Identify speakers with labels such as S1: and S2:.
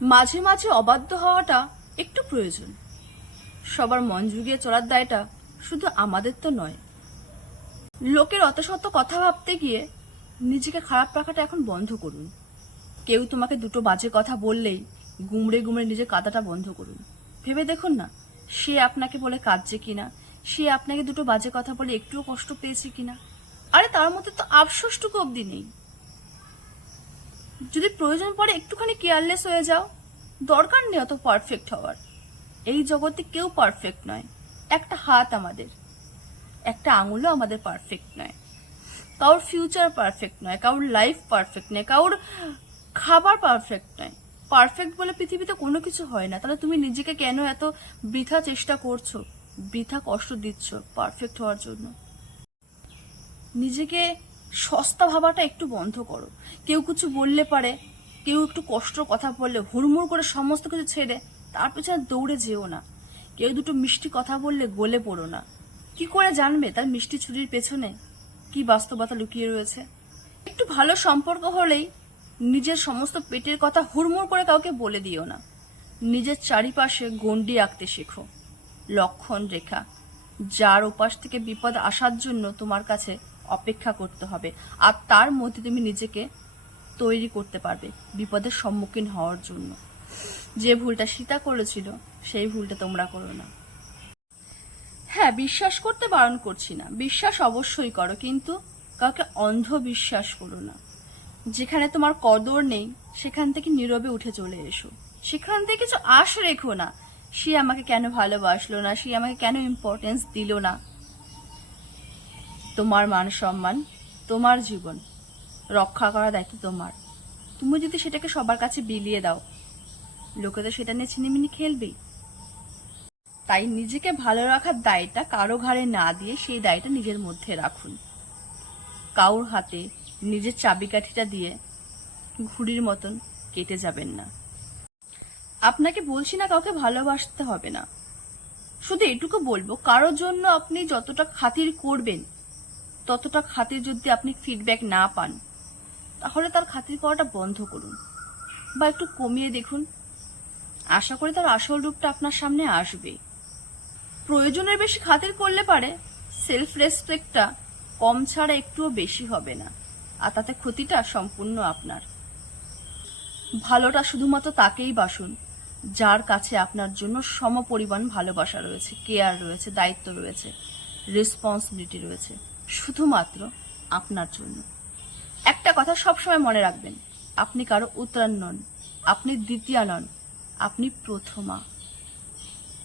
S1: মাঝে মাঝে অবাধ্য হওয়াটা একটু প্রয়োজন। সবার মন জুগিয়ে চলার দায়টা শুধু আমাদের তো নয়। লোকের অত শত কথা ভাবতে গিয়ে নিজেকে খারাপ রাখাটা এখন বন্ধ করুন। কেউ তোমাকে দুটো বাজে কথা বললেই গুমড়ে গুমড়ে নিজের কাদাটা বন্ধ করুন। ভেবে দেখুন না, সে আপনাকে বলে কাঁদছে কিনা, সে আপনাকে দুটো বাজে কথা বলে একটুও কষ্ট পেয়েছে কিনা। আরে তার মধ্যে তো আফসোসটুকু অবধি নেই। যদি প্রয়োজন পড়ে একটুখানি কেয়ারলেস হয়ে যাও, দরকার নেই অত পারফেক্ট হওয়ার। এই জগতে কেউ পারফেক্ট নয়, একটা হাত আমাদের, একটা আঙুলও আমাদের পারফেক্ট নয়। কারোর ফিউচার পারফেক্ট নয়, কারোর লাইফ পারফেক্ট নয়, কারোর খাবার পারফেক্ট নয়। পারফেক্ট বলে পৃথিবীতে কোনো কিছু হয় না। তাহলে তুমি নিজেকে কেন এত বৃথা চেষ্টা করছ? বৃথা কষ্ট দিচ্ছ পারফেক্ট হওয়ার জন্য। নিজেকে সস্তা ভাবাটা একটু বন্ধ করো। কেউ কিছু বললে পারে, কেউ একটু কষ্ট কথা বললে, হুড়মুড় করে সমস্ত কিছু ছেড়ে তার পেছনে দৌড়ে যেও না। কেউ দুটো মিষ্টি কথা বললে গলে পড়ো না। কি করে জানবে তার মিষ্টি ছুরির পেছনে? কি বাস্তবতা লুকিয়ে রয়েছে? একটু ভালো সম্পর্ক হলেই নিজের সমস্ত পেটের কথা হুড়মুড় করে কাউকে বলে দিও না। নিজের চারিপাশে গণ্ডি আঁকতে শেখো। লক্ষণ রেখা, যার ওপাশ থেকে বিপদ আসার জন্য তোমার কাছে অপেক্ষা করতে হবে। আর তার মধ্যে তুমি নিজেকে তৈরি করতে পারবে বিপদের সম্মুখীন হওয়ার জন্য। যে ভুলটা সীতা করেছিল, সেই ভুলটা তোমরা করো না। হ্যাঁ বিশ্বাস করতে বারণ করছি না। বিশ্বাস অবশ্যই করো, কিন্তু কাউকে অন্ধ বিশ্বাস করো না। যেখানে তোমার কদর নেই, সেখান থেকে নীরবে উঠে চলে এসো। সেখান থেকে কিছু আশ রেখো না। সে আমাকে কেন ভালোবাসলো না? সে আমাকে কেন ইম্পর্টেন্স দিল না? তোমার মান সম্মান, তোমার জীবন রক্ষা করার দায়িত্ব তোমার। তুমি যদি সেটাকে সবার কাছে বিলিয়ে দাও, লোকে তো সেটা নিয়ে ছিনিমিনি খেলবেই তাই নিজেকে ভালো রাখার দায়টা কারও ঘাড়ে না দিয়ে সেই দায়টা নিজের মধ্যে রাখুন। কাউর হাতে নিজের চাবিকাঠিটা দিয়ে ঘুড়ির মতন কেটে যাবেন না। আপনাকে বলছি না কাউকে ভালোবাসতে হবে না। শুধু এটুকু বলব, কারোর জন্য আপনি যতটা খাতির করবেন ততটা খাতির যদি আপনি ফিডব্যাক না পান, তাহলে তার খাতির করাটা বন্ধ করুন বা একটু কমিয়ে দেখুন। আশা করি তার আসল রূপটা আপনার সামনে আসবে। প্রয়োজনের বেশি খাতির করলে পারে সেলফ রেসপেক্টটা কম ছাড়া একটুও বেশি হবে না, আর তাতে ক্ষতিটা সম্পূর্ণ আপনার। ভালোটা শুধুমাত্র তাকেই বাসুন, যার কাছে আপনার জন্য সমপরিমাণ ভালোবাসা রয়েছে কেয়ার রয়েছে, দায়িত্ব রয়েছে রেসপন্সিবিলিটি রয়েছে। শুধুমাত্র আপনার জন্য। একটা কথা সবসময় মনে রাখবেন, আপনি কারও উত্তরাণ নন, আপনি দ্বিতীয়া নন, আপনি প্রথমা।